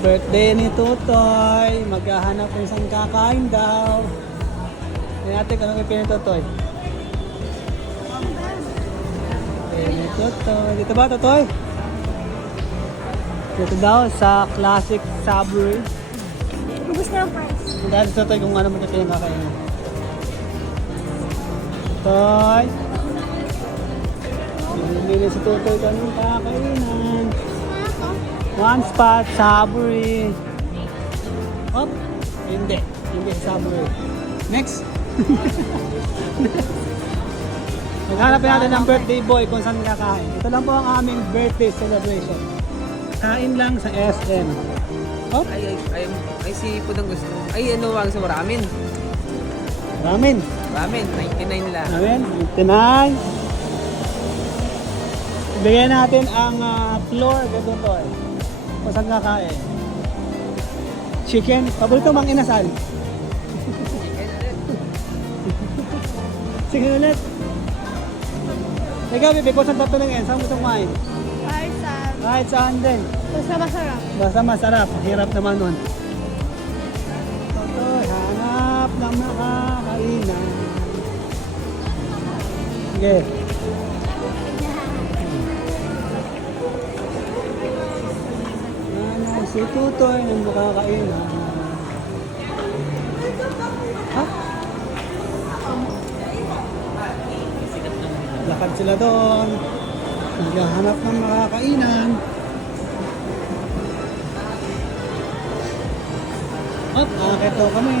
Birthday ni Tutoy. Maghahanap kung saan kakain daw. Kaya natin kung anong ipin ni Tutoy. Birthday ni Tutoy. Dito ba, Tutoy? Dito daw sa Classic Subway. Gusto ng price. Dahil sa Tutoy kung ano mo ipin ang kakain. Tutoy. Bili si Tutoy kanong kakainan. One spot, Subway. Hop. Hindi. Hindi, Subway. Next. Maghanap natin ng birthday boy kung saan kakain. Ito lang po ang aming birthday celebration. Kain lang sa SM. Hop. Ay, seafood ang gusto. Ay, ano wag sa ramen. Ramen. Ramen, 99 lang. Ramen. 59. Bigyan natin ang floor de Tutoy. Kung saan kakain. Chicken. Paborito mang inasal. Sige ulit. Ikaw, Bibi, kung saan tatanungin? Saan mo itong kumain? Kahit saan din. Basta masarap. Basta masarap. Hirap naman nun. Tutoy, hanap ng makakainan. Sige. Nanay si Tutoy ng makakainan. Ha? Lakad sila doon. Naghahanap ng makakainan. At akit daw kami.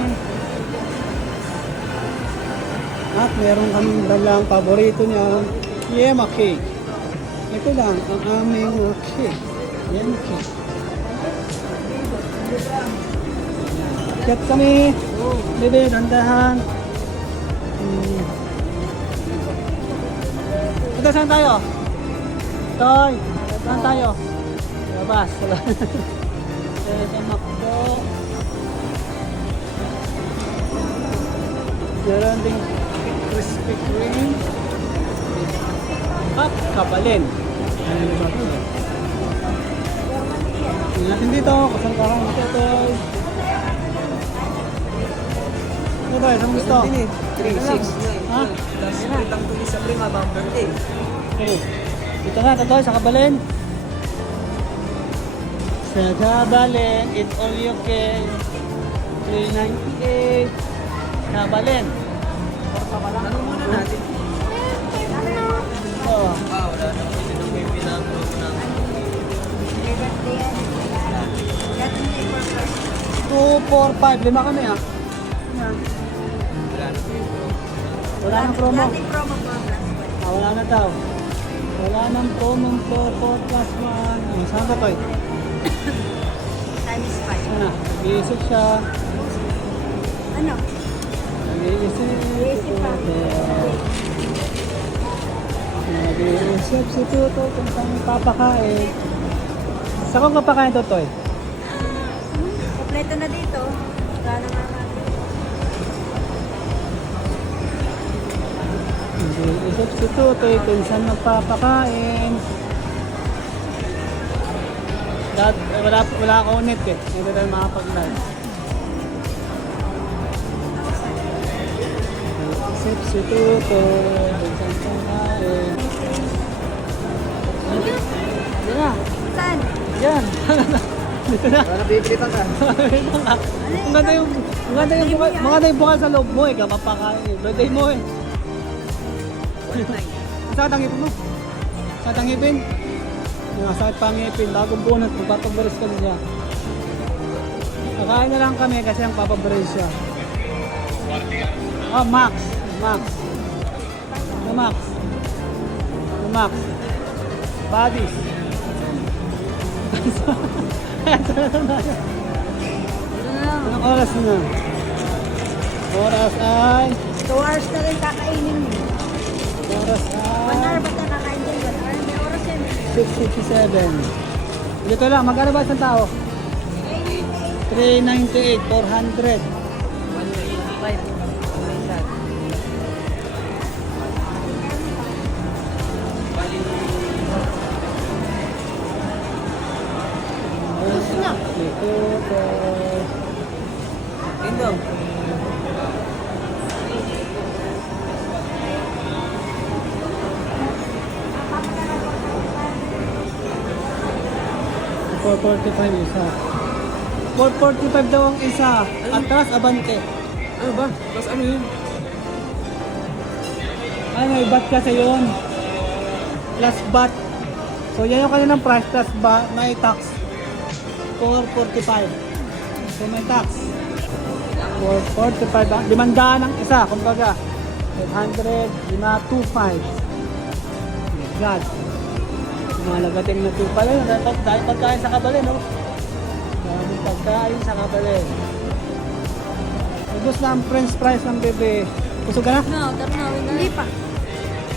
At meron kaming dalang paborito niya, yema cake. Ito lang ang aming cake. Yema cake. Akyat kami. Bebe, dandahan. Ito, saan tayo? Toy, saan tayo? Labas. Sa Macdo. Meron ding Krispy Kreme. At Kabalin. Ano ba ito? Tingnan natin dito. Kasang kahan ito, Toy. Ito, Toy. Saan gusto? 369. Ha? Tapos itang tulis sa prima, bang birthday. Okay. Dito nga, Toy, sa Kabalin. Sa Kabalin, it's all you can. 398. Kabalin. Ano muna natin? Oh. Wala na. May pinapro na. 245. Lima kami ah. Yan. Wala na. Wala nang promo. Dating promo po. Wala na daw. Wala nang promo po 4 plus 1. Saan ba ito? Times 5. Sana. Nag-iisip siya. Ano? Nag-iisip. Nag-iisip pa. Nag-iisip si Tutoy kung saan papakain. Saan kong kapakain, Tutoy? Kompleto na dito. Wala na nga natin. Nag-iisip si Tutoy kung saan magpapakain. Wala akong net eh. Hindi tayo makapag-live. Nag-iisip si Tutoy kung saan pakain. Dito na. Saan? Yan. Dito na. Wala pipilitan ka. Maganda yung maganda yung bukal sa loob mo eh, kapapakain eh. Birthday mo eh. Saan ang ngipin mo? Saan ang ngipin? Sakit pa ang ngipin, bagong bunot, magpapabaris ka siya. Kakain na lang kami kasi ang papabaris siya. Oh, Max. Max. No, Max. No, Max. Buddies. Anong oras na? Oras ay 2 hours na rin kakainin mo. oras 1 hour ay ba na kakain din? 1 hour? May oras yan. 6:57. Dito lang, magkano ba isang tao? 398, 400. 185. Gusto na. Ito. Yun daw. $445 isa. $445 daw ang isa. Atras, abante. Ano ba? Tapos ano yun? Ay, may bat kasi yun. Plus bat. So, yan yung kanilang price plus may tax. $445. So, may tax. $445. 500 ang isa, kumbaga. 500, 525. God. Mga lagating na tupa yun. Dahil pagkain sa kabali, no? Dahil pagkain sa kabali. Ubus na ang french fries ng bebe. Busog ka na? No, hindi pa.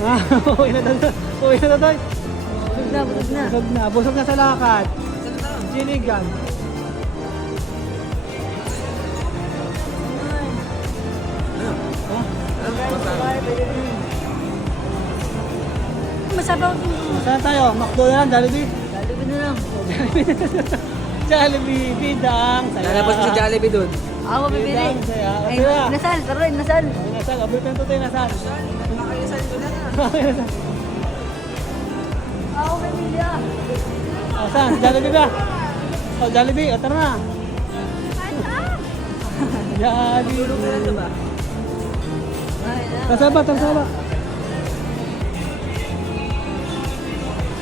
Ah, uwi na doon. Uwi na doon. Busog na, busog na. Busog na. Busog na sa lakad. Saan na? Ginigan. Ay, Ano? Ah, Ano? Basta. masabaw din. saan tayo? McDo na lang, Jollibee. Lalagyan na lang. Jollibee, bidang, saya. Lalabas mo si Jollibee dun. Ako bibili. Bidang, saya. Ay, Saya. nasal, karoon, nasal. Nasaan? Abot ng tutoy, nasaan? Nakaisan ko na. Ako bibili ah. Oh, saan? Jollibee ba? Oh, Jollibee. O, tara na. Tulog na lang Jollibee. ba? Ay, na. Tasaba, tasaba.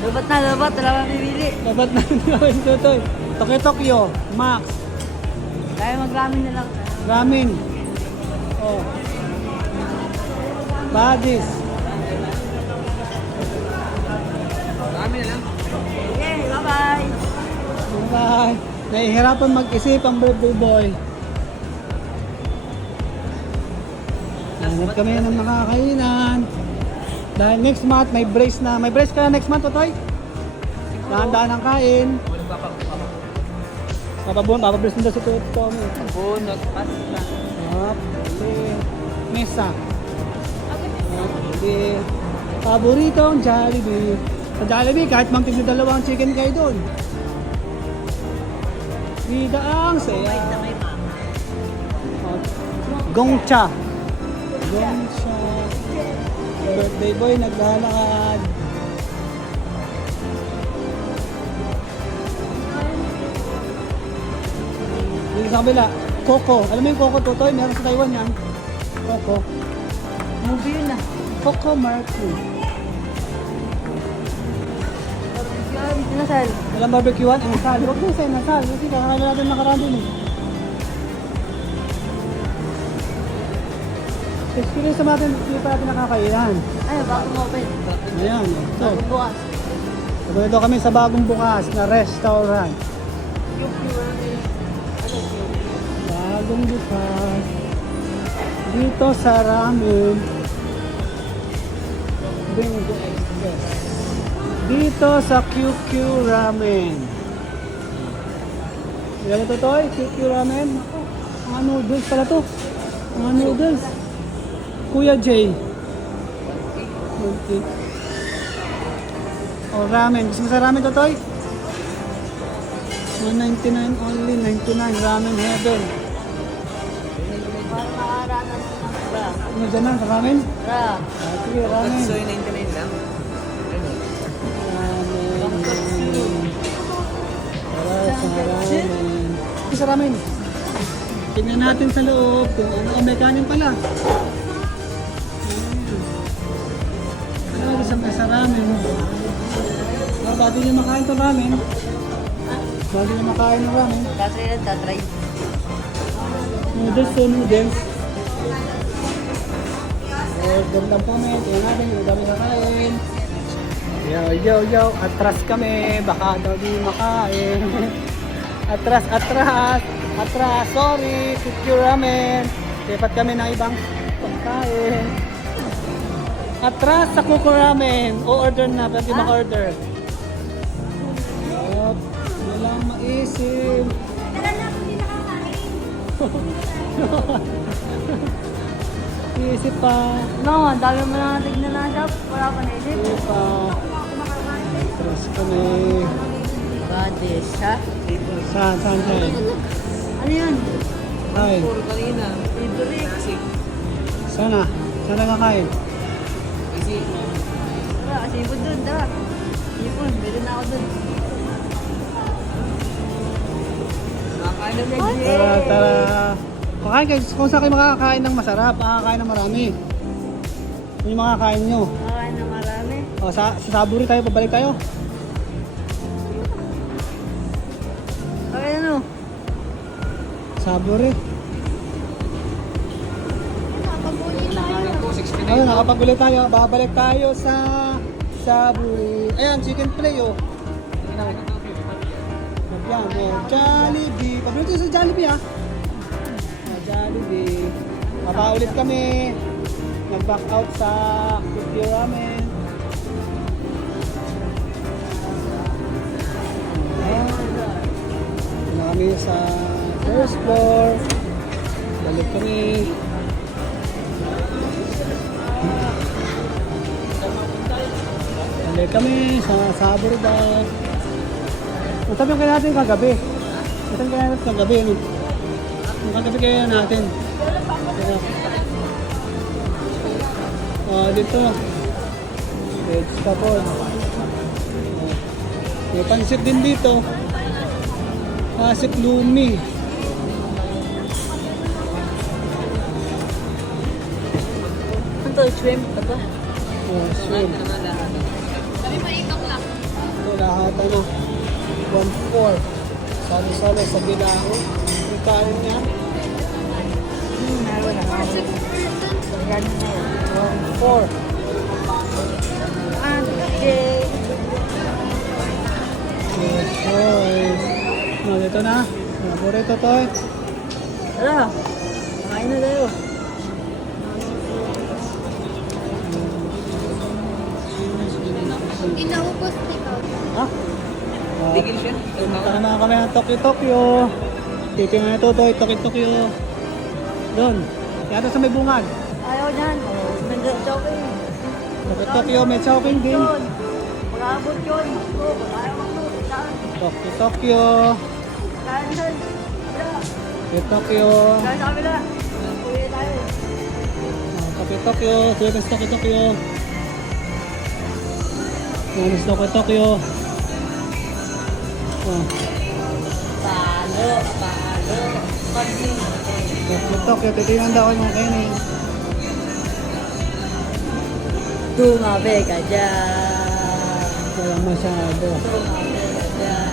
Labat na, labat. Wala kang bibili. Dapat na yung tutoy. Tokyo, Max, Kaya mag-ramen na lang. Ramen. Oh. Badis. Kami na lang. Okay, bye-bye. Bye. Nahihirapan mag-isip ang birthday boy. Hanap kami ng nakakainan. Dahil next month may brace na. May brace ka na next month, Totoy? Dahan-dahan ang kain. Walang papakapap. Papabrace na si Tommy. Bunot, pasta. Up, mesa. Okay. Paborito ang Jollibee. Sa Jollibee, kahit mang tignan dalawang chicken kayo doon. Bida ang saya. Gongcha. Gongcha. Birthday boy, naglalakad. Dito sa kabila, Coco. Alam mo yung Coco, Totoy? Meron sa Taiwan yan. Coco. Movie yun ah. Coco Marco. Yan, nasal. Walang barbecuean? Ang nasal. Huwag mo sa nasal. Kasi kakakain natin nakaraan din eh. Experience sa natin, hindi pa natin nakakainan. Ay, bagong open. Ayan. Ito. Bagong bukas. Ito kami sa bagong bukas na restaurant. Bagong bukas. Dito sa ramen. Bingo Express. Dito sa QQ Ramen. Yan ito Toy, QQ Ramen. Ako, mga noodles pala to. Mga noodles. Kuya J. Okay. Oh, ramen. Gusto mo sa ramen to Toy? $199 only, 99 ramen heaven. Para makaranas ng ra. Ano dyan na, sa ramen? Ra. Ah, sige, ramen. Katsoy 99 lang. Ano? Tara sa ramen. Ito sa ramen. Tingnan natin sa loob kung ano ang mekanin pala. Ano sa ramen? Bago nyo makain itong ramen. Bago nyo makain ng ramen. Tatry lang, tatry. Noodles to noodles. Order lang po kami. Tingnan natin kung dami kakain. Yo. Atras kami. Baka daw di makain. Atras. Sorry. Secure ramen. Lipat kami ng ibang pagkain. Atras sa Kuko Ramen. O-order na. Pwede maka-order. Yup. Walang maisip. Isip pa. No, ang dami mo na tignan na shop. Wala pa naisip. Isip pa. Atras kami. Goddess, ha? Saan? Ano yan? Ay, Puro kanina. Libre. Kasi, sana. Saan nakakain? kasi, Tara, sipon dun, tara. Sipon, meron na ako dun. nakakain na Tara. Pakain kayo. Kung saan kayo makakakain ng masarap, makakakain ng marami. Yun yung makakain nyo. Kakain na marami. O, sa Saburi tayo, pabalik tayo. Kakain ano? Saburi. Nakakain ko, 69. Ayun, nakapag-ulit tayo. Babalik tayo sa Saburi. Ayan, chicken play, oh. Yan, oh. Jollibee. Paborito sa Jollibee, ha? Oh, Jollibee. Papaulit kami. Nag-back out sa Kutyo Ramen. Ayan. Ito na kami sa first floor. Balik kami. Balik kami sa Saburi daw. Sabi kaya natin kagabi. Sabi kaya natin kagabi. Ano? Yung kagabi kaya natin. Dito. Vegetable. May pansit din dito. Pasik lumi. Ano to? Shrimp? Ito? Shrimp. Ito lahat ano. 1-4. Salo-salo sa bilango. Yung kanin niya. Meron na ako. Yan na yun. 1-4. Okay. Good choice. Dito na. Paborito to eh. Tara. Kain na tayo. Ha? Tigil siya. Punta na kami ng Tokyo. Titingnan na ito, Tokyo. Doon. Yata sa may bungad. Ayaw dyan. Nag-shopping. Tokyo, may shopping din. Yun. Pag-aabot yun. Ayaw ako. Saan? Tokyo. Saan? Saan? Tokyo. Saan sa kabila? Uwi tayo. Tokyo. Service Tokyo. Service Tokyo. Oh. Palo. Tokyo. Titingnan daw yung kainin. Tumabi ka dyan. Wala masyado. Tumabi ka dyan.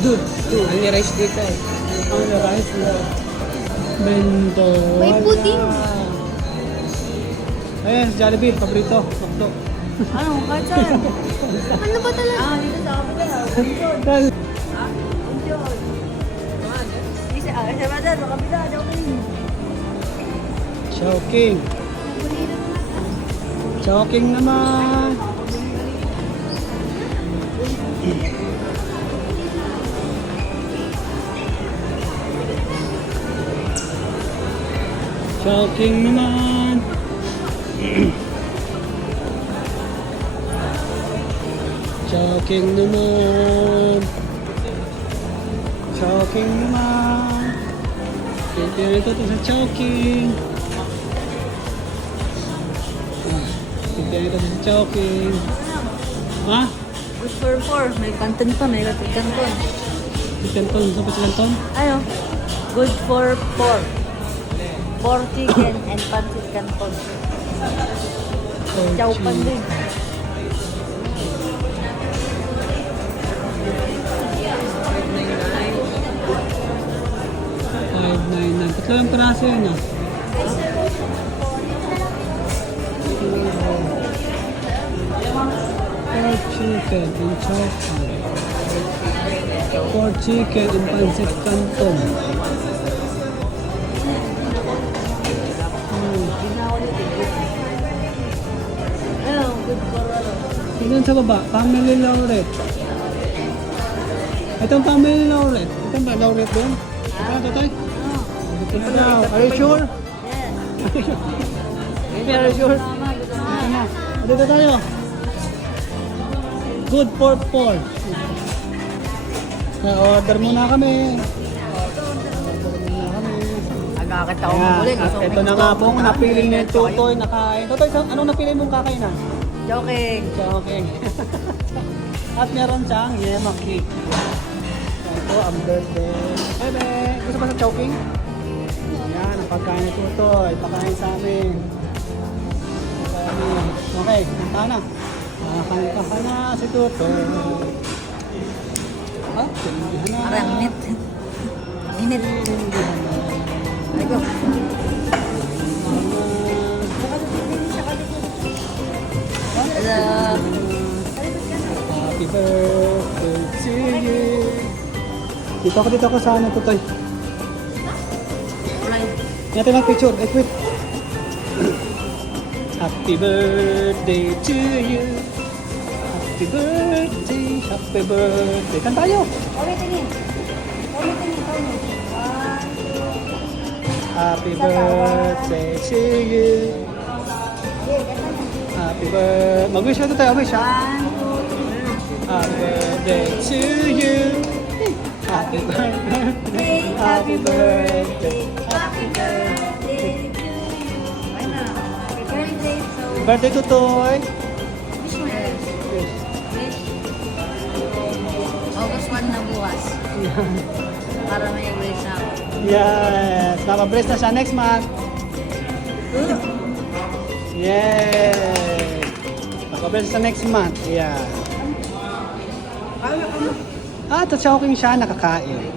Dude. Ang ni-rice dito eh. Ang rice na. Bento. May pudding. Ayan, si Jollibee. Paborito. Makdo. Ano? Kahit saan? Ano ba talaga? Dito sa kabila. Unjon. Dahil Unjon. Sa bata, sa kabila. Joking. Chowking. Chowking naman. Chowking naman. Chowking naman. Chowking naman. Ito sa Chowking. Ito sa Chowking. Ha? Good for 4. May kanton pa. May kanton. Si Canton. Saan pa si Canton? Ano? Good for 4. 4 chicken and pancit canton. Chow pan din. $5.99. Tatlo yung piraso yun ah. Pork chicken and chocolate. Pork chicken and pancit canton. Ano? Good for ano? Doon sa baba, family laureate. Itong family laureate. Itong ba laureate doon? Ano to tayo? Dito na daw. Are you sure? Yes. Are you sure? Tama, dito na. Ito na. Dito tayo. Good for 4. Order muna kami. Agakit ako Ayan, mamuling. at ito na nga po, napili na yung tutoy na kain. Tutoy, anong napili mong kakainan? Joking. Okay. At meron siyang yema cake. Ito ang birthday. Bebe, gusto ba sa choking? Ayan, ang pagkain ni tutoy. Pakain sa amin. Okay, kanta na. Kanta ka na si tutoy. Ah, tindihan na. Parang init. Init. Ay ko. Hello. Happy birthday to you. Dito ako sa ano, tutoy. Natin ang picture. Wait. Happy birthday to you. Happy birthday. Kan tayo. Happy birthday to you. Happy birthday. Mag-wish na tayo. Wish ha. Happy birthday to you. Happy birthday. Happy birthday. Happy birthday to you. Happy birthday to Birthday to Toy. August 1 na bukas. Para may brace ako. Yes. Nakabrace na siya next month. Yes. Nakabrace sa next month. Yeah. Ah, ito choking siya nakakain.